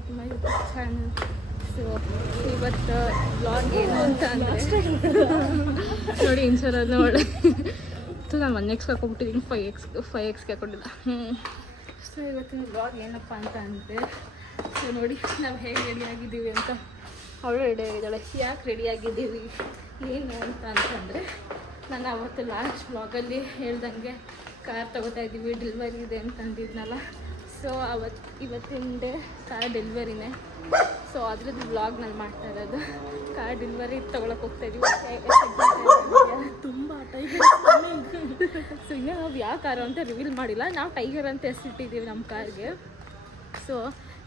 Back to my YouTube channel. So ಇವತ್ತು blog ಏನು ಅಂತ ಅಂದರೆ ನೋಡಿ ಇನ್ಸ್ಟಾಗ್ರಾಮ್ ನೋಡಿ ನಾನು 1x ಹಾಕೊಂಡ್ಬಿಟ್ಟಿದ್ದೀನಿ, 5xಗೆ ಹಾಕೊಂಡಿಲ್ಲ. ಸೊ ಇವತ್ತಿನ ಬ್ಲಾಗ್ ಏನಪ್ಪ ಅಂತ ಅಂದರೆ, ಸೊ ನೋಡಿ ನಾವು ಹೇಗೆ ರೆಡಿಯಾಗಿದ್ದೀವಿ ಅಂತ. ಅವಳು ರೆಡಿಯಾಗಿದ್ದಾಳೆ. ಯಾಕೆ ರೆಡಿಯಾಗಿದ್ದೀವಿ ಏನು ಅಂತ ಅಂತಂದರೆ, ನಾನು ಅವತ್ತು ಲಾಸ್ಟ್ ಬ್ಲಾಗಲ್ಲಿ ಹೇಳ್ದಂಗೆ ಕಾರ್ ತೊಗೋತಾ ಇದ್ದೀವಿ, ಡೆಲಿವರಿ ಇದೆ ಅಂತ ಅಂದಿದ್ನಲ್ಲ. ಸೊ ಇವತ್ತಿನ ಡೇ ಕಾರ್ ಡೆಲಿವರಿನೇ. ಸೊ ಅದ್ರದ್ದು ಬ್ಲಾಗ್ ನಾನು ಮಾಡ್ತಾ ಇರೋದು. ಕಾರ್ ಡೆಲಿವರಿ ತೊಗೊಳಕ್ಕೆ ಹೋಗ್ತಾ ಇದ್ದೀವಿ. ತುಂಬ ಟೈಗರ್. ಸೊ ಇನ್ನೂ ನಾವು ಯಾವ ಕಾರು ಅಂತ ರಿವೀಲ್ ಮಾಡಿಲ್ಲ. ನಾವು ಟೈಗರ್ ಅಂತ ಹೆಸರಿಟ್ಟಿದ್ದೀವಿ ನಮ್ಮ ಕಾರ್ಗೆ. ಸೊ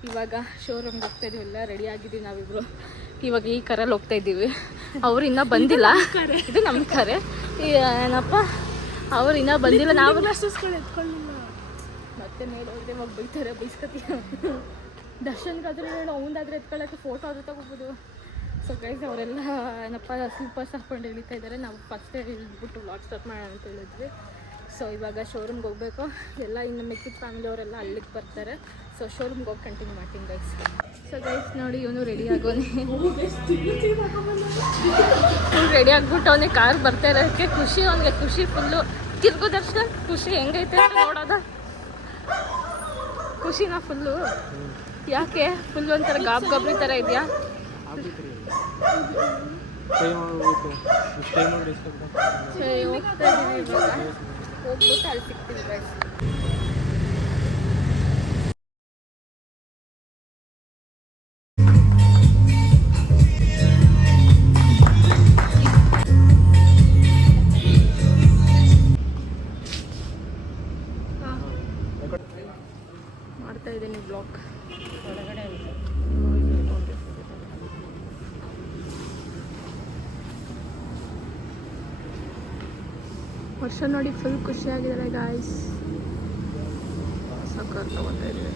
ಇವಾಗ ಶೋರೂಮ್ಗೆ ಹೋಗ್ತಾ ಇದ್ದೀವಿ, ಎಲ್ಲ ರೆಡಿ ಆಗಿದ್ದೀವಿ ನಾವಿಬ್ಬರು. ಇವಾಗ ಈ ಕಾರಲ್ಲಿ ಹೋಗ್ತಾ ಇದ್ದೀವಿ. ಅವ್ರು ಇನ್ನೂ ಬಂದಿಲ್ಲ. ಇದು ನಮ್ಮ ಕಾರೇ. ಏನಪ್ಪ ಅವ್ರು ಇನ್ನೂ ಬಂದಿಲ್ಲ. ನಾವು ಎತ್ಕೊಳ್ಳಿಲ್ಲ. ಮತ್ತೆ ಮೇಲೆ ಹೋದ್ರೆ ಇವಾಗ ಬೈತಾರೆ, ಬೈಸ್ಕೊತೀವಿ. ದರ್ಶನ್ಗಾದ್ರೆ ಹೇಳು, ಅವನದಾದ್ರೆ ಎತ್ಕೊಳ್ಳೋಕ್ಕೆ ಫೋಟೋ ಆದರೂ ತಗೋಬೋದು. ಸೊ ಗೈಸ್ ಅವರೆಲ್ಲ ಏನಪ್ಪ ಸ್ಲೀಪರ್ಸ್ ಹಾಕ್ಕೊಂಡು ಇಳಿತಾ ಇದ್ದಾರೆ. ನಾವು ಫಸ್ಟೇ ಇಳಿದ್ಬಿಟ್ಟು ವ್ಲಾಗ್ ಸ್ಟಾರ್ಟ್ ಮಾಡೋಣ ಅಂತ ಹೇಳಿದ್ವಿ. ಸೊ ಇವಾಗ ಶೋರೂಮ್ಗೆ ಹೋಗಬೇಕು. ಎಲ್ಲ ಇನ್ನು ಮಿಕ್ಕಿದ ಫ್ಯಾಮಿಲಿ ಅವರೆಲ್ಲ ಅಲ್ಲಿಗೆ ಬರ್ತಾರೆ. ಸೊ ಶೋರೂಮ್ಗೆ ಹೋಗಿ ಕಂಟಿನ್ಯೂ ಮಾಡ್ತೀನಿ ಗೈಸ್. ಸೊ ಗೈಸ್ ನೋಡಿ, ಇವನು ರೆಡಿ ಆಗೋನೆ. ರೆಡಿ ಆಗ್ಬಿಟ್ಟು ಅವನಿಗೆ ಕಾರ್ ಬರ್ತಾ ಇರೋಕ್ಕೆ ಖುಷಿ, ಅವನಿಗೆ ಖುಷಿ ಫುಲ್ಲು. ತಿರ್ಗು ದರ್ಶನ ಖುಷಿ ಹೆಂಗೈತೆ ಅಂತ ನೋಡೋದ. ಖುಷಿನಾ ಫುಲ್ಲು? ಯಾಕೆ ಫುಲ್ ಒಂಥರ ಗಾಬ್ರಿ ಥರ ಇದೆಯಾ? ಸರಿ ಹೋಗ್ತಾ ಇದ್ದೀವಿ ಇವಾಗ. ಹೋಗ್ಬಿಟ್ಟು ಅಲ್ಲಿ ಸಿಗ್ತೀವಿ ಗೈಸ್. ಮಾಡ್ತಾ ಇದ್ದೀನಿ ಬ್ಲಾಗ್ ಒಳಗಡೆ. ವರ್ಷ ನೋಡಿ ಫುಲ್ ಖುಷಿಯಾಗಿದ್ದಾರೆ ಗಾಯ್ಸ್. ಸಕ್ಕರ್ ತಗೋತಾ ಇದ್ದೀವಿ.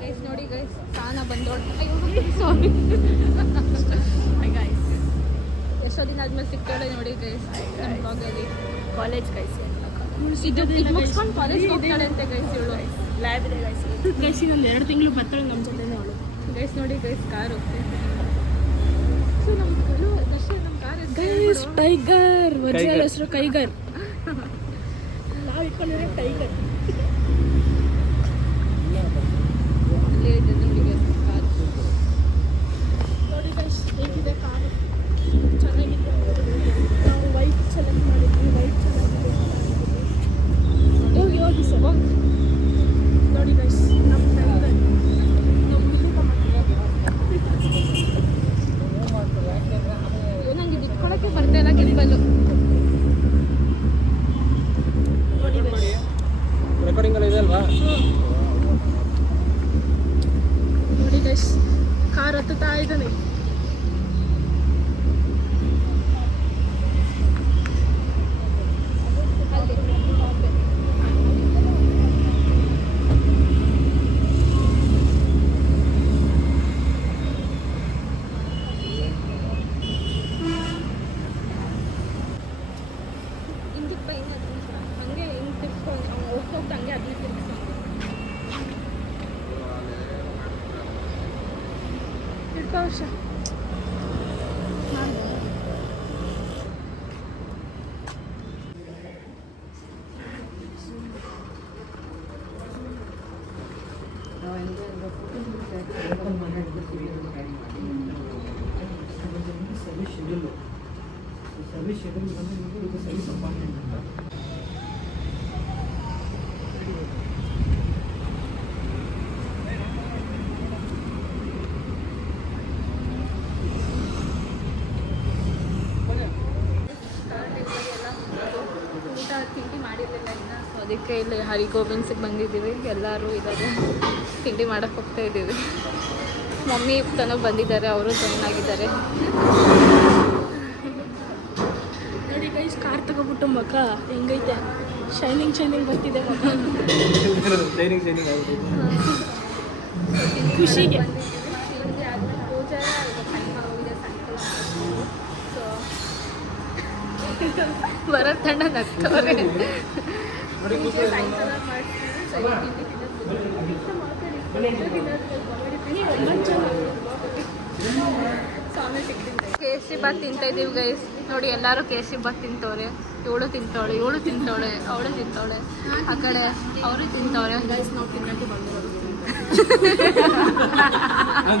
ಗೈಸ್ ನೋಡಿ ಗೈಸ್, ಸಾನ ಬಂದೋಳು. ಸಾರಿ ಗೈಸ್, ಎಷ್ಟೋ ದಿನ ಆದ್ಮೇಲೆ ಸಿಗ್ತಾಳೆ ನೋಡಿ ಗೈಸ್ ನಮ್ಮ ಬ್ಲಾಗಲ್ಲಿ. ಕಾಲೇಜ್ ಗೈಸ್ ಇದು ಮುಗಿಸ್ಕೊಂಡು ಕಾಲೇಜ್ಗೆ ಹೋಗ್ತಾಳೆ ಅಂತೆ ಗೈಸ್ ಇವಳು. ಲ್ಯಾಬ್ ಇದೆ ಗೈಸ್. ಗೈಸ್ ಇನ್ನೊಂದು 2 ತಿಂಗಳು ಬರ್ತಾಳೆ ನಮ್ಮ ಜೊತೆನೇ ಅವಳು. ಗೈಸ್ ನೋಡಿ ಗೈಸ್, ಕಾರ್ ಹೋಗ್ತೈತೆ. ಸೊ ನಮ್ಮ ದರ್ಶನ್ ನಮ್ಮ ಕಾರ್ ಗೈಸ್ ಟೈಗರ್. ಒರಿಜಿನಲ್ ಹೆಸರು ಕೈಗರ್. ನಾವು ಇಟ್ಕೊಂಡಿರೋ ಟೈಗರ್. ಅಲ್ಲೇ ಇದೆ ನೋಡಿ ಗೈಸ್ ಕಾರ್. ನೋಡಿ ಗೈಸ್ ಹೇಗಿದೆ ಕಾರು, ಚೆನ್ನಾಗಿದೆ. ನಾವು ವೈಟ್ ಸೆಲೆಕ್ಟ್ ಮಾಡಿದ್ವಿ, ವೈಟ್ ಚೆನ್ನಾಗಿದೆ. ಹೋಗಿ ಹೋಗಿ ಸರ್ ಹೋಗಿ ನೋಡಿ ಗೈಸ್ ನಮ್ಮ ಟೈಗರ್. ನಂಗೆ ಇದು ಇಟ್ಕೊಳಕ್ಕೆ ಬರ್ತಾ ಇಲ್ಲ ಗಿಂಬಲು. ನೋಡಿ ರೆಕಾರ್ಡಿಂಗ್ ಎಲ್ಲ ಇದೆ ಅಲ್ವಾ? ನೋಡಿ ಗೈಸ್ ಕಾರ್ ಹತ್ತುತ್ತಾ ಇದ್ದಾನೆ. ಹಂಗೆ ಹಿಂಗೆ ತಿರ್ಸ್ಕೊಂಡು ಹೋಗ್ತಾ ಹಂಗೆ ಅದನ್ನ ತಿರ್ಗಿಸ್ಕೊಂಡು ಇಡ್ಕೋ ವರ್ಷ. ಸರ್ವಿಸ್ ಶೆಡ್ಯೂಲ್ ಬಂದು ಇದು ಸರ್ವಿಸ್ ಅಪಾಯಿಂಟ್ಮೆಂಟ್ ಅಂತ. ಊಟ ತಿಂಡಿ ಮಾಡಿರಲಿಲ್ಲ ಇನ್ನು. ಸೊ ಅದಕ್ಕೆ ಇಲ್ಲಿ ಹರಿಗೋಬಿನ್ಸಿಗೆ ಬಂದಿದ್ದೀವಿ. ಎಲ್ಲರೂ ಇದ್ದಾರೆ, ತಿಂಡಿ ಮಾಡೋಕ್ಕೆ ಹೋಗ್ತಾ ಇದ್ದೀವಿ. ಮಮ್ಮಿ ತನಕ ಬಂದಿದ್ದಾರೆ, ಅವರು ಜಾಯ್ನ್ ಆಗಿದ್ದಾರೆ. ನೋಡಿ ಗೈಸ್ ಕಾರ್ ತಗೋಬಿಟ್ಟು ಮಗ ಹೆಂಗೈತೆ, ಶೈನಿಂಗ್ ಬರ್ತಿದೆ ಮಗ. ಖುಷಿಗೆ ಪೂಜೆ ಟೈಮ್ ಆಗೋಗಿದೆ ಸಾಯಂಕಾಲ. ಸೊ ಭರತ್ ಅಣ್ಣ ನಗ್ತವ್ರೆ. ಕೇಸರಿ ಬಾತ್ ತಿಂತ ಇದೀವಿ ಗೈಸ್. ನೋಡಿ ಎಲ್ಲರೂ ಕೇಸರಿ ಬಾತ್ ತಿಂತವ್ರೆ. ಇವಳು ತಿಂತವಳೆ, ಇವಳು ತಿಂತವಳೆ, ಅವಳು ತಿಂತವಳೆ, ಆ ಕಡೆ ಅವರು ತಿಂತವ್ರೆ. ಗೈಸ್ ನಾವು ತಿನ್ನಕ್ಕೆ ಬಂದಿರೋದು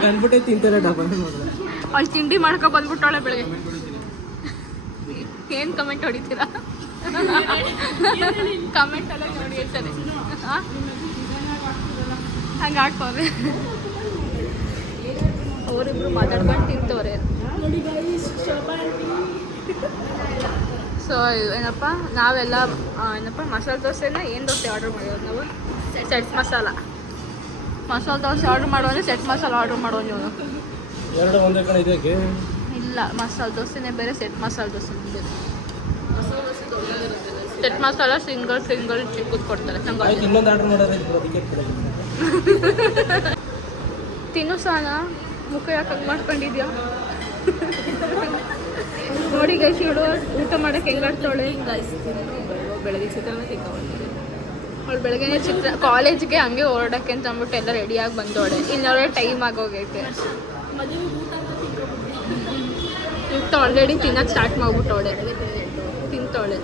ಅನ್ಬಿಟ್ಟೆ ತಿಂತಾರೆ ಡಬಲ್ ಅಲ್ಲಿ ತಿಂಡಿ ಮಾಡ್ಕೊ ಬಂದ್ಬಿಟ್ಟವಳೆ ಬೆಳಗ್ಗೆ. ಏನು ಕಮೆಂಟ್ ಹೊಡಿತೀರಾ? ಕಮೆಂಟ್ ಎಲ್ಲ ನೋಡಿ ಹೇಳ್ತಾರೆ ಹಂಗೆ ಹಾಕೋರೆ. ಅವರಿಬ್ರು ಮಾತಾಡ್ಕೊಂಡು ತಿಂತವ್ರೆ. ಸೊ ಏನಪ್ಪ ನಾವೆಲ್ಲ ಏನಪ್ಪ ಮಸಾಲೆ ದೋಸೆನ ಏನು ದೋಸೆ ಆರ್ಡ್ರ್ ಮಾಡಿರೋದು ನಾವು? ಸೆಟ್ ಮಸಾಲ ದೋಸೆ ಆರ್ಡ್ರ್ ಮಾಡುವಂದ್ರೆ ಸೆಟ್ ಮಸಾಲ ಆರ್ಡ್ರ್ ಮಾಡುವ ನೀವು? ಎರಡು ಒಂದೇ ಕಡೆ ಇದಕ್ಕೆ ಇಲ್ಲ, ಮಸಾಲೆ ದೋಸೆನೇ ಬೇರೆ, ಸೆಟ್ ಮಸಾಲೆ ದೋಸೆನೇ ಬೇರೆ. ಸೆಟ್ ಮಸಾಲ ಸಿಂಗಲ್ ಚಿಕ್ಕದು ಕೊಡ್ತಾರೆ. ನಂಗೆ ಇನ್ನೊಂದು ಆರ್ಡರ್ ಮಾಡೋದೇ ಅದಕ್ಕೆ ತಿನ್ನು ಸಾನ ಮುಖ ಯಾಕೆ ಹಂಗೆ ಮಾಡ್ಕೊಂಡಿದ್ಯಾ? ನೋಡಿ ಗೈಸ್, ಇವಳು ಊಟ ಮಾಡೋಕೆ ಹೆಂಗಾಡ್ತಾವಳೆ. ಬೆಳಗ್ಗೆ ಚಿತ್ರಾನ್ನ ತಿಂಕೊಂಡ್ಬಂದಿದ್ದೆ. ಅವಳು ಬೆಳಗ್ಗೆ ಕಾಲೇಜ್ಗೆ ಹಂಗೆ ಹೊರಡೋಕ್ಕೆ ಅಂತ ಅಂದ್ಬಿಟ್ಟು ಎಲ್ಲ ರೆಡಿಯಾಗಿ ಬಂದವಳೆ. ಇನ್ನೊಳ್ಳೆ ಟೈಮ್ ಆಗೋಗೈತೆ. ಇವತ್ತು ಆಲ್ರೆಡಿ ತಿನ್ನೋಕೆ ಸ್ಟಾರ್ಟ್ ಮಾಡ್ಬಿಟ್ಟವಳೆ, ತಿಂತವಳೆ.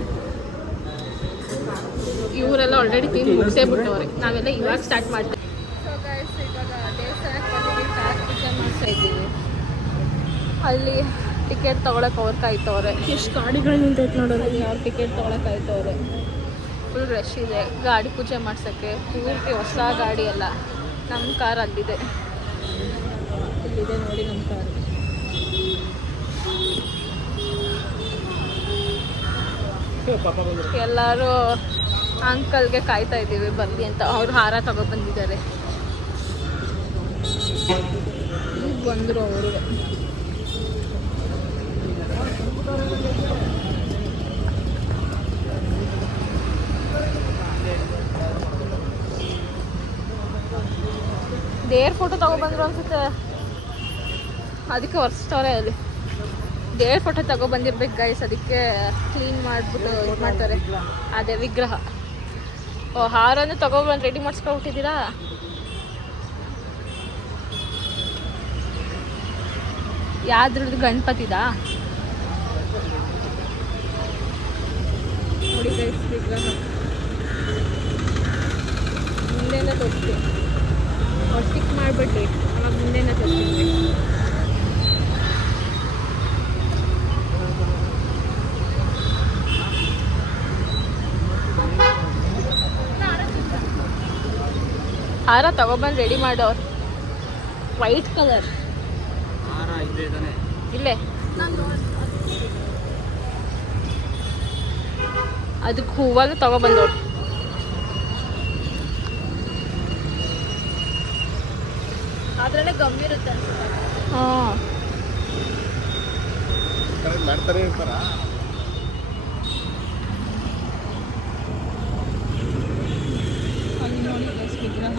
ಇವರೆಲ್ಲ ಆಲ್ರೆಡಿ ತಿಂದು ಮುಗಿಸೇ ಬಿಟ್ಟವ್ರೆ. ನಾವೆಲ್ಲ ಇವಾಗ ಸ್ಟಾರ್ಟ್ ಮಾಡ್ತೀವಿ. ಸೊ ಗೈಸ್, ಇವಾಗ ದೇವಸ್ಥಾನಕ್ಕೆ ಬಂದಿದ್ದೀವಿ, ಕಾರ್ ಪೂಜೆ ಮಾಡ್ತಾ ಇದ್ದೀವಿ. ಅಲ್ಲಿ ಟಿಕೆಟ್ ತೊಗೊಳಕ್ಕೆ ಅವ್ರು ಕಾಯ್ತವ್ರೆ. ಎಷ್ಟು ಗಾಡಿಗಳು ನಿಂತೈತೆ ನೋಡೋದು. ಅವ್ರು ಟಿಕೆಟ್ ತೊಗೊಳಕ್ಕೆ ಕಾಯ್ತವ್ರೆ. ಫುಲ್ ರಶ್ ಇದೆ ಗಾಡಿ ಪೂಜೆ ಮಾಡ್ಸೋಕ್ಕೆ. ಪೂರ್ತಿ ಹೊಸ ಗಾಡಿ ಎಲ್ಲ. ನಮ್ಮ ಕಾರ್ ಅಲ್ಲಿದೆ, ಇಲ್ಲಿದೆ ನೋಡಿ ನಮ್ಮ ಕಾರು. ಎಲ್ಲರೂ ಅಂಕಲ್ಗೆ ಕಾಯ್ತಾ ಇದ್ದೀವಿ ಬರಲಿ ಅಂತ. ಅವ್ರು ಹಾರ ತಗೊಬಂದಿದ್ದಾರೆ. ಬಂದರು ಅವರು. ದೇವ್ರ ಫೋಟೋ ತಗೊಬಂದ್ರು ಅನ್ಸುತ್ತೆ, ಅದಕ್ಕೆ ಒರೆಸ್ತವ್ರೆ. ಅಲ್ಲಿ ದೇವ್ರ ಫೋಟೋ ತಗೊಬಂದಿರ್ಬೇಕು ಗೈಸ್, ಅದಕ್ಕೆ ಕ್ಲೀನ್ ಮಾಡಿಬಿಟ್ಟು ಇದು ಮಾಡ್ತಾರೆ. ಅದೇ ವಿಗ್ರಹ. ಓ, ಹಾರನ್ನು ತಗೊಬಂದು ರೆಡಿ ಮಾಡಿಸ್ಕೊಬಿಟ್ಟಿದ್ದೀರಾ? ಯಾವ್ದ್ರದ್ದು? ಗಣಪತಿದಾ? ನೋಡಿ ಗೈಸ್, ವಿಗ್ರಹ ಮುಂದೆನೇ ತೋರಿಸ್ತೀವಿ. ಅವ್ರು ಸ್ಟಿಕ್ ಮಾಡಿಬಿಟ್ರಿ, ಅವಾಗ ಮುಂದೆನೇ ತೋರಿಸ್ತೀವಿ. ಹಾರ ತಗೊಬಂದು ರೆಡಿ ಮಾಡೋರು. ವೈಟ್ ಕಲರ್ ಇಲ್ಲೇ ಅದಕ್ಕೆ ಹೂವಲ್ಲಿ ತಗೊಬಂದವ್ರು. ಅದರಲ್ಲೇ ಗಂಭೀರುತ್ತೆ. ಹಾಂ, ಮಾಡ್ತಾರೆ ಇರ್ತಾರ. ಅಲ್ಲಿ ನೋಡಿ ವಿಗ್ರಹ.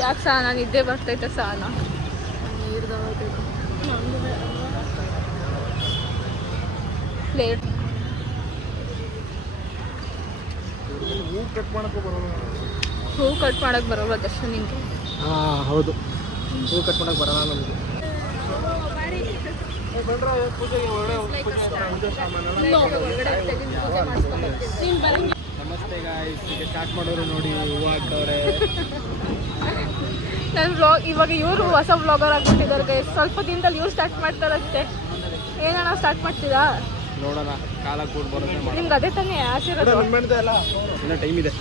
ಯಾಕೆ ಸಾನ ನಿದ್ದೆ ಬರ್ತೈತೆ? ಸಾನ ನೀರು ತಗೋಬೇಕು. ಪ್ಲೇಟ್ ಹೂ ಕಟ್ ಮಾಡಕ್ಕೆ ಬರೋಲ್ಲ. ಹೂ ಕಟ್ ಮಾಡಕ್ಕೆ ಬರೋಲ್ಲ ದರ್ಶನ್ ನಿಂಗೆ? ಹಾಂ ಹೌದು, ಹೂ ಕಟ್ ಮಾಡಕ್ಕೆ ಬರೋಲ್ಲ ನಮಗೆ. ನಮಸ್ತೆ ಗಾಯ್ಸ್, ಈಗ ಸ್ಟಾರ್ಟ್ ಮಾಡೋರು ನೋಡಿ, ಹೂವು ಹಾಕ್ತವ್ರೆ. ನನ್ನ ವ್ಲಾಗ್ ಇವಾಗ ಇವರು ಹೊಸ ವ್ಲಾಗರ್ ಆಗ್ಬಿಟ್ಟಿದ್ದಾರೆ ಗೈಸ್. ಸ್ವಲ್ಪ ದಿನದಲ್ಲಿ ಇವ್ರು ಸ್ಟಾರ್ಟ್ ಮಾಡ್ತಾರಷ್ಟೇ. ಏನಣ್ಣ ಸ್ಟಾರ್ಟ್ ಮಾಡ್ತೀರಾ? ನೋಡೋಣ, ಕಾಲ ಕೂಡ ಬರುತ್ತೆ. ನಿಮ್ಗೆ ಅದೇ ತಾನೇ ಆಸೆ ಇರೋದು. ಇನ್ನೂ ಟೈಮ್ ಇದೆ.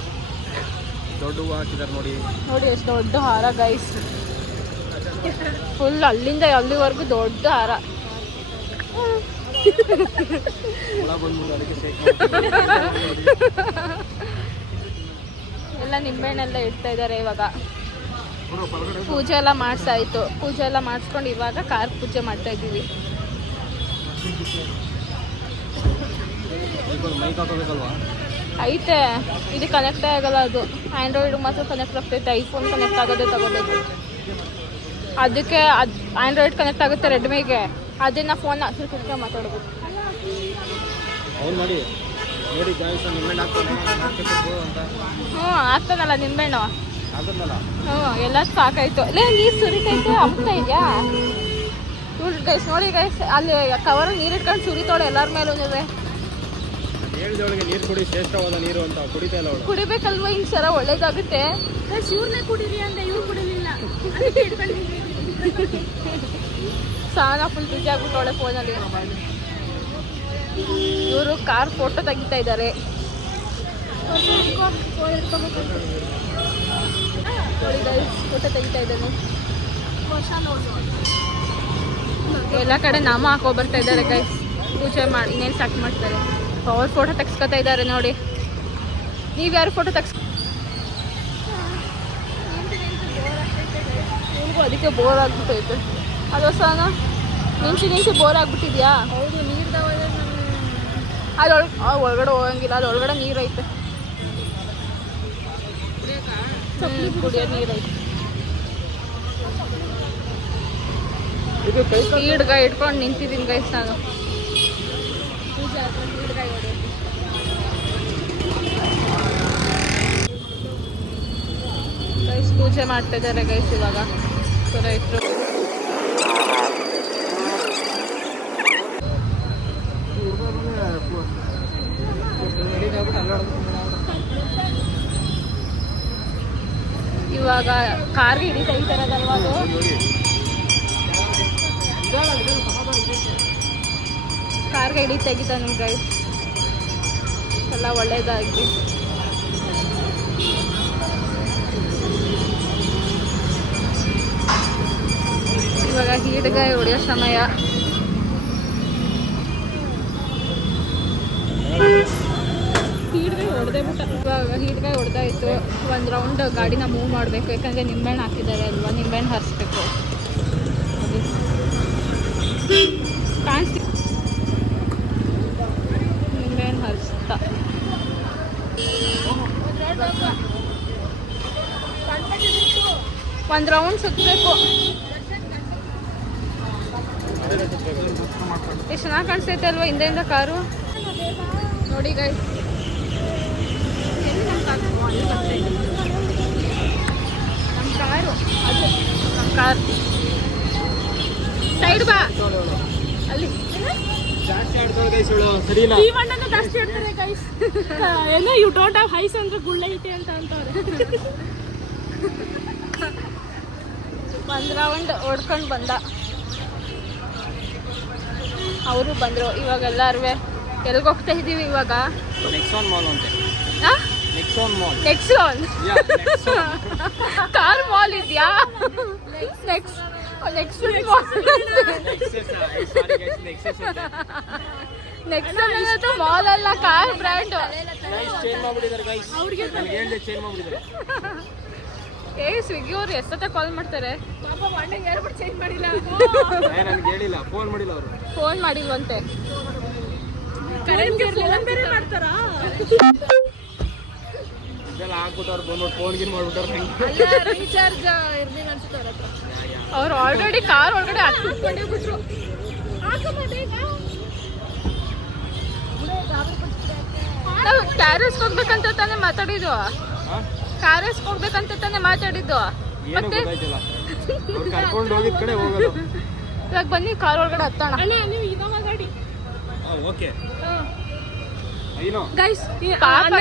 ದೊಡ್ಡ ಹೂವು ಹಾಕಿದ್ದಾರೆ ನೋಡಿ. ನೋಡಿ ಎಷ್ಟು ದೊಡ್ಡ ಹಾರ ಗೈಸ್. ಫುಲ್ ಅಲ್ಲಿಂದ ಅಲ್ಲಿವರೆಗೂ ದೊಡ್ಡ ಹಾರ. ಎಲ್ಲ ನಿಂಬೆಹಣ್ಣೆಲ್ಲ ಇಡ್ತಾ ಇದ್ದಾರೆ ಇವಾಗ. ಪೂಜೆ ಎಲ್ಲ ಮಾಡಿಸಾಯ್ತು. ಪೂಜೆ ಎಲ್ಲ ಮಾಡಿಸ್ಕೊಂಡು ಇವಾಗ ಕಾರ್ ಪೂಜೆ ಮಾಡ್ತಾ ಇದ್ದೀವಿ. ಮೈಕ್ ಹಾಕೋಬೇಕಲ್ವಾ? ಐತೆ ಇದು ಕನೆಕ್ಟೇ ಆಗಲ್ಲ. ಅದು ಆ್ಯಂಡ್ರಾಯ್ಡ್ ಮಾತ್ರ ಕನೆಕ್ಟ್ ಆಗ್ತೈತೆ, ಐಫೋನ್ ಕನೆಕ್ಟ್ ಆಗೋದೇ ತಗೋಬೇಕು. ಅದಕ್ಕೆ ಅದು ಆ್ಯಂಡ್ರಾಯ್ಡ್ ಕನೆಕ್ಟ್ ಆಗುತ್ತೆ ರೆಡ್ಮಿಗೆ, ಅದನ್ನು ಫೋನ್ ಹಸಿರು ಕುತ್ಕೊಂಡು ಮಾತಾಡ್ಬೋದು. ಅವ್ನು ನೋಡಿ ನೋಡಿ ಗಾಯ್ಸ್ ನಿಮ್ಮೆಣ್ಣು ಹ್ಞೂ ಆಗ್ತಾನಲ್ಲ ನಿಂಬೆಣ್ಣು. ಅದನ್ನಲ್ಲ ಹ್ಞೂ ಎಲ್ಲದಕ್ಕೂ ಹಾಕಾಯ್ತು. ಅಲ್ಲೇ ನೀರು ಸುರಿತೈತೆ, ಅಮ್ತಾ ಇದೆಯಾ ಇವ್ರು ಗೈಸ್ ನೋಡಿ ಗೈಸ್, ಅಲ್ಲಿ ಕವರಲ್ಲಿ ನೀರು ಇಟ್ಕೊಂಡು ಸುರಿತೋಳೆ ಎಲ್ಲರ ಮೇಲೂ. ಹೇಳಿದವಳಿಗೆ ನೀರು ಕುಡಿ, ಶ್ರೇಷ್ಠವಾದ ನೀರು ಅಂತ ಕುಡಿತಾ ಇಲ್ಲ ಅವಳು. ಕುಡಿಬೇಕಲ್ವ, ಹಿಂಗೆ ಸರ ಒಳ್ಳೇದಾಗುತ್ತೆ. ಇವ್ರನ್ನೇ ಕುಡೀರಿ ಅಂದೆ, ಇವ್ರು ಕುಡಿಲಿಲ್ಲ. ಸಾನ ಫುಲ್ ಬಿಜಿ ಆಗ್ಬಿಟ್ಟವಳೆ ಫೋನಲ್ಲಿ. ಇವರು ಕಾರ್ ಫೋಟೋ ತೆಗಿತಾ ಇದ್ದಾರೆ. ಫೋಟೋ ತೆಗಿತಾ ಇದ್ದಾನೆ. ಎಲ್ಲ ಕಡೆ ನಾಮ ಹಾಕೋ ಬರ್ತಾ ಇದ್ದಾರೆ ಗೈಸ್. ಪೂಜೆ ಮಾಡಿ ಇನ್ನೇನು ಸ್ಟಾರ್ಟ್ ಮಾಡ್ತಾರೆ. ಅವ್ರ ಫೋಟೋ ತೆಗ್ಸ್ಕೊತಾ ಇದ್ದಾರೆ ನೋಡಿ. ನೀವು ಯಾರು ಫೋಟೋ ನಿಮಗೂ ಅದಕ್ಕೆ ಬೋರ್ ಆಗ್ಬಿಟ್ಟೈತೆ. ಅದು ಸಾನ ನಿಂಚು ಬೋರ್ ಆಗ್ಬಿಟ್ಟಿದ್ಯಾ? ಹೌದು, ನೀರ್ದವಾಗ ಒಳಗಡೆ ಹೋಗಂಗಿಲ್ಲ, ಅದು ಒಳಗಡೆ ನೀರೈತೆ, ಕುಡಿಯೋ ನೀರೈತೆ. ಸ್ಪೀಡ್ಗಾಯಿ ಇಟ್ಕೊಂಡು ನಿಂತಿದ್ದೀನಿ ಗೈಸ್ ನಾನು. ಪೂಜೆ ಹತ್ರ ನೀರ್ಗಾಯಿ ಹೊಡೆಯೋದು. ಗೈಸ್ ಪೂಜೆ ಮಾಡ್ತಾ ಇದ್ದಾರೆ ಗೈಸ್ ಇವಾಗ ರೈತರು. ಇವಾಗ ಕಾರ್ಗೆ ಹಿಡಿತಾ ಇದ್ದಾರಲ್ವ, ಅದು ಕಾರ್ಗೆ ಹಿಡಿ ತೆಗಿತಾನೆ ಗೈಸ್. ಎಲ್ಲ ಒಳ್ಳೇದಾಗಿ ಇವಾಗ ಹೀಡ್ಗಾಯಿ ಹೊಡೆಯೋ ಸಮಯ. ಹೀಡ್ಗಾಯಿ ಹೊಡೆದೇ ಬಿಟ್ಟ. ಇವಾಗ ಹೀಡ್ಗಾಯಿ ಹೊಡೆದಾಯ್ತು. ಒಂದು ರೌಂಡ್ ಗಾಡಿನ ಮೂವ್ ಮಾಡಬೇಕು, ಯಾಕಂದರೆ ನಿಂಬೆಹಣ್ಣು ಹಾಕಿದ್ದಾರೆ ಅಲ್ವಾ, ನಿಂಬೆಹಣ್ಣು ಹರಿಸ್ಬೇಕು. ಕಾಣಿಸ್ತಿ ನಿಂಬೆಹಣ್ಣು ಹರಿಸ್ತಾ ಒಂದು ರೌಂಡ್ ಸುತ್ತಬೇಕು. ಎಷ್ಟು ಚೆನ್ನಾಗಿ ಕಾಣಿಸ್ತೈತೆ ಅಲ್ವಾ ಹಿಂದೆಯಿಂದ ಕಾರು. ನೋಡಿ ಗೈಸ್, ನಮ್ಮ ಕಾರು, ಅದು ನಮ್ಮ ಕಾರ್. ಸೈಡ್ ಬಾ, ಅಲ್ಲಿ ಜಾಸ್ತಿ ಆಡ್ತಾಳೆ ಗೈಸ್ ಇವಳು, ಸರಿಯಿಲ್ಲ. ಈ ಮಣ್ಣನ್ನ ಜಾಸ್ತಿ ಆಡ್ತಾರೆ ಗೈಸ್. ಏನೋ ಯು ಡೋಂಟ್ ಹ್ಯಾವ್ ಹೈಸ್ ಅಂದ್ರೆ ಗುಳ್ಳೆ ಐತೆ ಅಂತ ಅಂತಾರೆ. ಒಂದು ರೌಂಡ್ ಓಡ್ಕೊಂಡು ಬಂದ, ಅವರು ಬಂದರು. ಇವಾಗ ಎಲ್ಲರೂ ಎಲ್ಲಿಗೆ ಹೋಗ್ತಾ ಇದ್ದೀವಿ ಇವಾಗ? ನೆಕ್ಸಾನ್ ಮಾಲ್ ಅಂತೆ. Nexon mall. Nexon car mall ಇದೆಯಾ? ನೆಕ್ಸ್ಟ್ ನೆಕ್ಸ್ಟ್ ಮಾಲ್ ಅಲ್ಲ, ಕಾರ್ ಬ್ರ್ಯಾಂಡ್. ಚೇಂಜ್ ಮಾಡ್ಬಿಟ್ಟಿದ್ದಾರೆ ಗೈಸ್, ಅವ್ರಿಗೆ ನನಗೆ ಚೇಂಜ್ ಮಾಡ್ಬಿಟ್ಟಿದ್ದಾರೆ. ಸ್ವಿಗ್ಗಿ ಅವ್ರು ಎಷ್ಟೊತ್ತ ಕಾಲ್ ಮಾಡ್ತಾರೆ. ಪಾಪ ಮಂಡ್ಯಗೆ ಯಾರು ಚೇಂಜ್ ಮಾಡಿಲ್ಲ. ನನಗೆ ಹೇಳಿಲ್ಲ, ಫೋನ್ ಮಾಡಿಲ್ಲ ಅವರು. ಫೋನ್ ಮಾಡಿಲ್ವಂತೆ. ಕರೆಂಟ್ಗೆ ಫೋನ್ ಬೇರೆ ಮಾಡ್ತಾರಾ? ಇದೆಲ್ಲ ಹಾಕ್ಬಿಟ್ಟು ಅವ್ರು ಬಂದ್ಬಿಟ್ಟು ಫೋನ್ ಗಿನ್ ಮಾಡ್ಬಿಟ್ಟವ್ರು. ರೀಚಾರ್ಜ್ ಇರ್ಲಿಲ್ಲ ಅನ್ಸುತ್ತೆ ಅವ್ರ ಹತ್ರ. ಅವ್ರು ಆಲ್ರೆಡಿ ಕಾರ್ ಒಳಗಡೆ ಹಾಕೊಂಡೇ ಬಿಟ್ರು. ಹಾಕಮ್ಮ ಬೇಗ. ನಾವು ಟ್ಯಾರಿಸ್ ಹೋಗ್ಬೇಕಂತ ತಾನೇ ಮಾತಾಡಿದ್ವು. ಟ್ಯಾರಿಸ್ ಹೋಗ್ಬೇಕಂತ ತಾನೇ ಮಾತಾಡಿದ್ದು. ಏನು ಗೊತ್ತಾಯ್ತಿಲ್ಲ, ಅವ್ರು ಕರ್ಕೊಂಡು ಹೋಗಿದ ಕಡೆ ಹೋಗೋದು. ಇವಾಗ ಬನ್ನಿ ಕಾರ್ ಒಳಗಡೆ ಹತ್ತೋಣ. ಅಣ್ಣ ನೀವು ಇನೋವಾ ಗಾಡಿ. ಓಕೆ ಏನೋ ಗೈಸ್ ಪಾಪ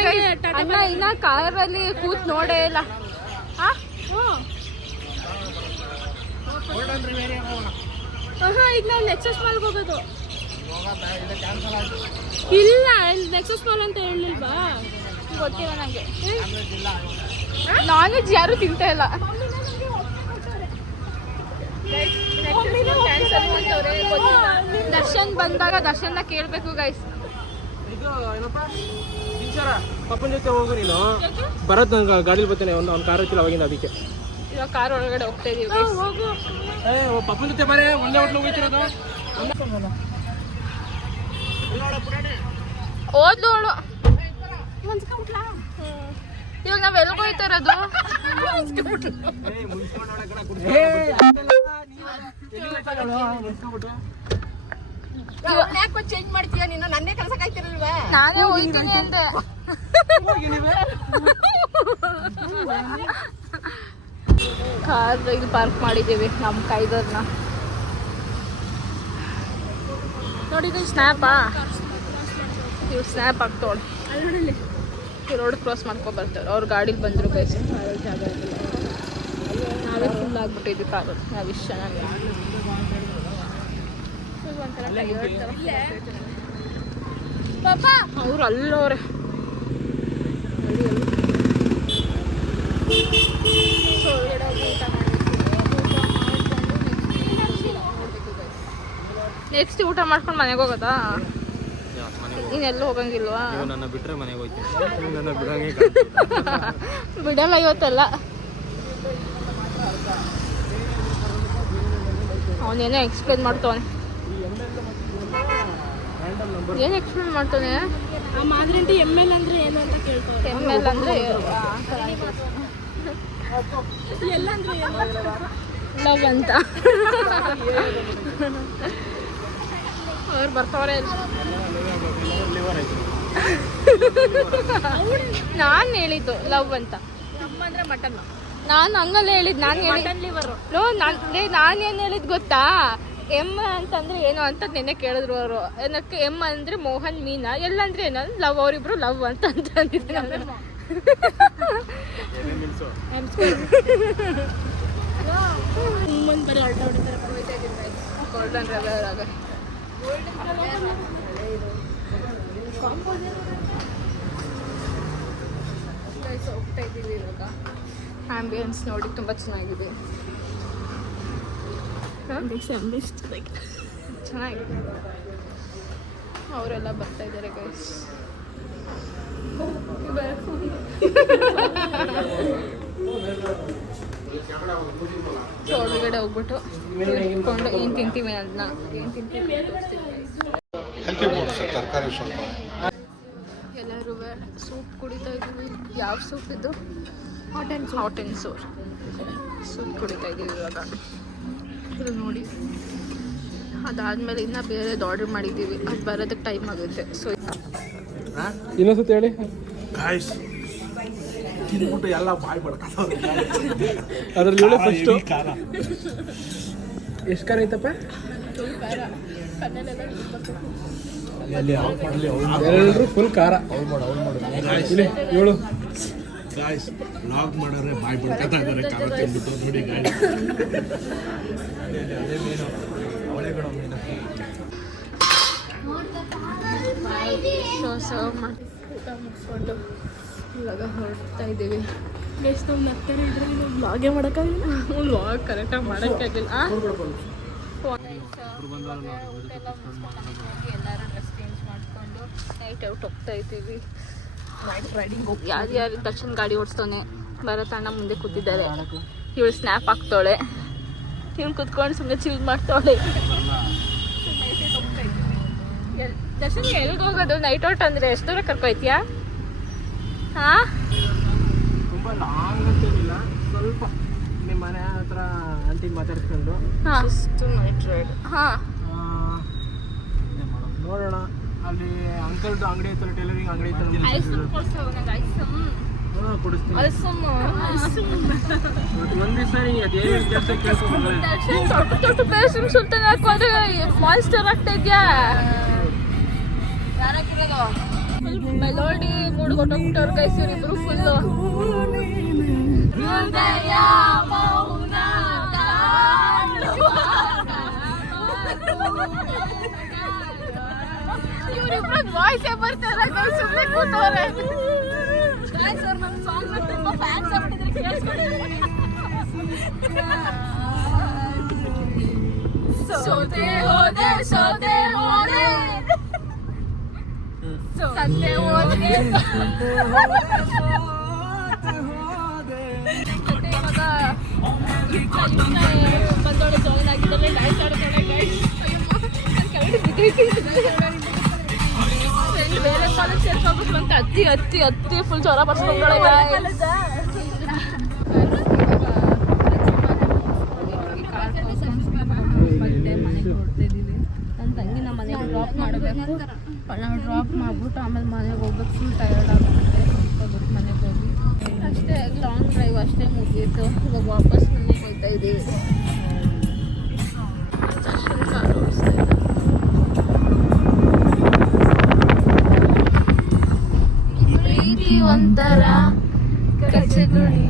ಅಣ್ಣ ಇನ್ನ ಕಾರಲ್ಲಿ ಕೂತ್ ನೋಡೇ ಇಲ್ಲ. ಈಗ ನಾವು ನೆಕ್ಸಸ್ ಮಾಲ್ಗೆ ಹೋಗೋದು. ಇಲ್ಲ ನೆಕ್ಸಸ್ ಮಾಲ್ ಅಂತ ಹೇಳಿಲ್ವಾ? ಗೊತ್ತಿಲ್ಲ ನನಗೆ. ನಾನ್ ವೆಜ್ ಯಾರು ತಿಂತಾ ಇಲ್ಲ. ದರ್ಶನ್ ಬಂದಾಗ ದರ್ಶನ್ನ ಕೇಳಬೇಕು ಗೈಸ್. ಇದು ಏನಪ್ಪ ಟೀಚರ ಪಪ್ಪನ ಜೊತೆ ಹೋಗು ನೀನು. ಭರತ್ ನಂಗೆ ಗಾಡೀಲಿ ಬರ್ತಾನೆ, ಅವ್ನು ಕಾರ್ ಹಚ್ಚಿಲ್ಲ ಅವಾಗಿಂದ, ಅದಕ್ಕೆ ಇವಾಗ ಕಾರ್ ಒಳಗಡೆ ಹೋಗ್ತಾ ಇದೀವಿ. ಪಪ್ಪನ ಜೊತೆ ಬರೇ ಒಂದೇ ಹೋಟ್ಲು ಹೋಗ್ತಿರೋದು. ಓದ್ಲು ಅವಳು. ಇವಾಗ ನಾವ್ ಎಲ್ಗ್ ಹೋಯ್ತಾ ಇರೋದು? ಚೇಂಜ್ ಮಾಡ್ತೀಯ ನೀನು? ನನ್ನೇ ಕೆಲಸ ಕಾಯ್ತಿರಲ್ವಾ? ನಾನೇ ಹೋಯ್ತೀನಿ ಅಂದೆ. ಕಾರ್ ಇದು ಪಾರ್ಕ್ ಮಾಡಿದ್ದೀವಿ ನಮ್ಮ ಕೈದವ್ರನ್ನ. ನೋಡಿ ಸ್ನ್ಯಾಪಾ, ಇವ್ರು ಸ್ನ್ಯಾಪ್ ಆಗ್ತವಳು. ರೋಡ್ ಕ್ರಾಸ್ ಮಾಡ್ಕೊಂಡು ಬರ್ತಾರೆ ಅವ್ರು. ಗಾಡೀಲಿ ಬಂದರು ಬಯಸಿ ಜಾಗ ಇರಲಿಲ್ಲ. ನಾವೇ ಫುಲ್ ಆಗ್ಬಿಟ್ಟಿದ್ವಿ ಕಾರು. ನಾವು ಇಷ್ಟ ಚೆನ್ನಾಗಿ ಪಾಪ ಅವ್ರು ಅಲ್ಲವ್ರೆ. ಸೊ ಒಳಗಡೆ ಹೋಗಿ ಊಟ ನೆಕ್ಸ್ಟ್ ಊಟ ಮಾಡ್ಕೊಂಡು ಮನೆಗೆ ಹೋಗೋದಾ? ನೀನೆಲ್ಲೂ ಹೋಗಂಗಿಲ್ವಾ? ನನ್ನ ಬಿಟ್ರೆ ಮನೆಗೆ ಹೋಗ್ತೀನಿ. ನನ್ನ ಬಿಡಂಗೆ ಬಿಡಲ್ಲ ಇವತ್ತೆಲ್ಲ. ಅವನೇನೋ ಎಕ್ಸ್ಪ್ಲೇನ್ ಮಾಡ್ತವನೆ. ಏನು ಎಕ್ಸ್ಪ್ಲೇನ್ ಮಾಡ್ತಾನೆ? ಆ ಮಾದ್ರಿಂಟಿ ML ಅಂದ್ರೆ ಏನು ಅಂತ ಕೇಳ್ತಾರೆ. ML ಅಂದ್ರೆ ಎಲ್ಲ ಅಂದ್ರೆ ಲವ್ ಅಂತ. ಅವ್ರು ಬರ್ತಾವ್ರೆ. ನಾನು ಹೇಳಿದ್ದು ಲವ್ ಅಂತ. ನಮ್ಮ ಅಂದ್ರೆ ಮಟನ್. ನಾನು ಹಂಗಲ್ಲ ಹೇಳಿದ್ದು. ನಾನು ನಾನೇನು ಹೇಳಿದ್ ಗೊತ್ತಾ? ಎಮ್ ಅಂತಂದ್ರೆ ಏನು ಅಂತ ನೆನ್ನೆ ಕೇಳಿದ್ರು ಅವರು. ಏನಕ್ಕೆ ಎಮ್ ಅಂದ್ರೆ ಮೋಹನ್ ಮೀನಾ, ಎಲ್ಲ ಅಂದ್ರೆ ಏನು ಲವ್, ಅವರಿಬ್ರು ಲವ್ ಅಂತ ಅಂದಿದ್ದೆ ನಾನು. ಬರೀ ಆಲ್ಟ ಹೊಡಿತಾರೆ. ಗೋಲ್ಡನ್ ರೆವರ್ ಆಗ ಹೋಗ್ತಾ ಇದ್ದೀವಿ ಇವಾಗ. ಆಂಬಿಯನ್ಸ್ ನೋಡಿ ತುಂಬ ಚೆನ್ನಾಗಿದೆ. ಚೆನ್ನಾಗಿದೆ. ಅವರೆಲ್ಲ ಬರ್ತಾ ಇದ್ದಾರೆ ಗೈಸ್. ಸೊ ಒಳಗಡೆ ಹೋಗ್ಬಿಟ್ಟು ಇಟ್ಕೊಂಡು ಏನು ತಿಂತೀವಿ ಅದನ್ನ ಎಲ್ಲರೂ ಸೂಪ್ ಕುಡಿತಾ ಇದ್ದೀವಿ. ಯಾವ ಸೂಪ್ ಇದು? ಹಾಟ್ ಆ್ಯಂಡ್ ಸೋರ್ ಸೂಪ್ ಕುಡಿತಾ ಇದ್ದೀವಿ ಇವಾಗ. ಇದು ನೋಡಿ, ಅದಾದಮೇಲೆ ಇನ್ನೂ ಬೇರೆದು ಆರ್ಡರ್ ಮಾಡಿದ್ದೀವಿ. ಅದು ಬರೋದಕ್ಕೆ ಟೈಮ್ ಆಗುತ್ತೆ. ಸೊ ಇನ್ನೊಂದ್ಸತಿ ಹೇಳಿ. ತಿಂದ್ಬಿಟ್ಟು ಎಲ್ಲ ಬಾಯ್ ಬಡ್ಕೊತಾರೆ. ಅದ್ರಲ್ಲಿ ಹೇಳಿ ಫಸ್ಟು ಎಷ್ಟು ಖಾರ ಐತಪ್ಪ? ಎಲ್ಲರೂ ಫುಲ್ ಖಾರ. ಇಲ್ಲಿ ಹೇಳು. ಗಾಯ್ಸ್ ಲಾಗ್ ಮಾಡೋರೆ ಬಾಯ್ ಬಡ್ಕೊತಾ ಇದ್ದಾರೆ ಖಾರ ತಿಂದ್ಬಿಟ್ಟು. ನೋಡಿ ಗಾಯ್ಸ್, ಸರ್ವ್ ಮಾಡಿ ಊಟ ಮುಗಿಸ್ಕೊಂಡು ಇವಾಗ ಹೊರಡ್ತಾ ಇದ್ದೀವಿ. ಎಷ್ಟು ನಗ್ತಾರೆ ಇದ್ರೆ ಬ್ಲಾಗೇ ಮಾಡೋಕ್ಕಾಗಿಲ್ಲ. ವ್ಲಾಗ್ ಕರೆಕ್ಟಾಗಿ ಮಾಡೋಕ್ಕಾಗಿಲ್ಲ. ಎಲ್ಲರೂ ಡ್ರೆಸ್ ಚೇಂಜ್ ಮಾಡಿಕೊಂಡು ನೈಟ್ ಔಟ್ ಹೋಗ್ತಾ ಇದ್ದೀವಿ. ನೈಟ್ ರೈಡಿಂಗ್ ಹೋಗಿ ಯಾರ್ಯಾರು ದರ್ಶನ್ ಗಾಡಿ ಓಡಿಸ್ತಾನೆ. ಭರತಣ್ಣ ಮುಂದೆ ಕೂತಿದ್ದಾರೆ. ಇವಳು ಸ್ನ್ಯಾಪ್ ಹಾಕ್ತಾಳೆ. ಇವಳು ಕುತ್ಕೊಂಡು ಸುಮ್ಮನೆ ಚಿಲ್ ಮಾಡ್ತಾಳೆ. ದರ್ಶನ್ ಎಲ್ಲಿಗೆ ಹೋಗೋದು? ನೈಟ್ ಔಟ್ ಅಂದರೆ ಎಷ್ಟು ದೂರ ಕರ್ಕೊಯ್ತೀಯಾ? ಹಾಂ, ತುಂಬ ಲಾಂಗ್ ಅಂತೇನಿಲ್ಲ, ಸ್ವಲ್ಪ ನಿಮ್ಮ ಮನೆ ಹತ್ರ ಆಂಟಿಗೆ ಮಾತಾಡ್ಕೊಂಡು ಹಾಂ ನೈಟ್ ರೈಡ್. ಹಾಂ ನೋಡೋಣ. ಅಲ್ಲಿ ಅಂಕಲ್ದು ಅಂಗಡಿ ಐತಲ್ಲ, ಟೈಲರಿಂಗ್ ಅಂಗಡಿ ಐತಲ್ಲ, ಕೊಡಿಸ್ತೀನಿ. ಒಂದು ದಿವಸ ಅದೇನು ಕೆಲಸ ಕೇಳ್ಕೊಂಡು ದೊಡ್ಡ ಪೇಷನ್ ಸುಲ್ತಾನ್ ಹಾಕೋದ್ರೆ ಮಾನ್ಸ್ಟರ್ ಆಗ್ತಾ ಇದೆಯಾ? ಮೆಲೋಡಿ ಮೂಡ್ ಕೊಟ್ಟೋಗ್ಬಿಟ್ಟವ್ರು ಗೈಸ್ ಇವರಿಬ್ರು ಫುಲ್ಲು. ಇವರಿಬ್ರು ವಾಯ್ಸೇ ಬರ್ತಾರ ಗೈಸ್, ಸುಮ್ಮನೆ ಕೂತವ್ರೆ. ಗೈಸ್ ಅವ್ರು ನಮ್ಮ ಸಾಂಗ್ ತುಂಬಾ ಫ್ಯಾನ್ಸ್ ಆಗ್ಬಿಟ್ಟಿದ್ರೆ ಕೇಳಿಸ್ಕೊಳ್ಳಿ. ಸೋತೆ ಹೋದೆ ಸೋತೆ ಹೋದೆ ಸತ್ತೆ ಹೋದೆ. ಬಂದೋಳೆ ಜಾಯಿನ್ ಆಗಿದ್ದಾಳೆ. ಡ್ಯಾನ್ಸ್ ಆಡ್ತಾಳೆ ಗೈಸ್. ಫ್ರೆಂಡ್ ಬೇರೆ ಕಾಲೇಜ್ ಸೇರ್ಸ್ಕೊಬೇಕು ಅಂತ ಹತ್ತಿ ಫುಲ್ ಜ್ವರ ಬರ್ಸ್ಕೊಂಡ್ರೆ ಮತ್ತೆ ಮನೆಗೆ ಹೊರಡ್ತಾ ಇದ್ದೀವಿ. ನನ್ನ ತಂಗಿ ನಮ್ಮ ಮನೆಗೆ ಡ್ರಾಪ್ ಮಾಡಬೇಕು. ನಾವು ಡ್ರಾಪ್ ಮಾಡ್ಬಿಟ್ಟು ಆಮೇಲೆ ಮನೆಗೆ ಹೋಗ್ಬೇಕು. ಫುಲ್ ಟಯರ್ಡ್ ಆಗುತ್ತೆ. ಹೋಗ್ಬಿಟ್ಟು ಮನೆಗೆ ಹೋಗಿ ಅಷ್ಟೇ. ಲಾಂಗ್ ಡ್ರೈವ್ ಅಷ್ಟೇ ಮುಗಿಯಿತು. ಇವಾಗ ವಾಪಸ್ ಮನೆಗೆ ಹೋಗ್ತಾ ಇದ್ದೀವಿ. ಕಾರ್ ಓಡಿಸ್ತಾ ಇದ್ದಾರೆ. ಪ್ರೀತಿ ಒಂಥರ ಕಚಗುಳಿ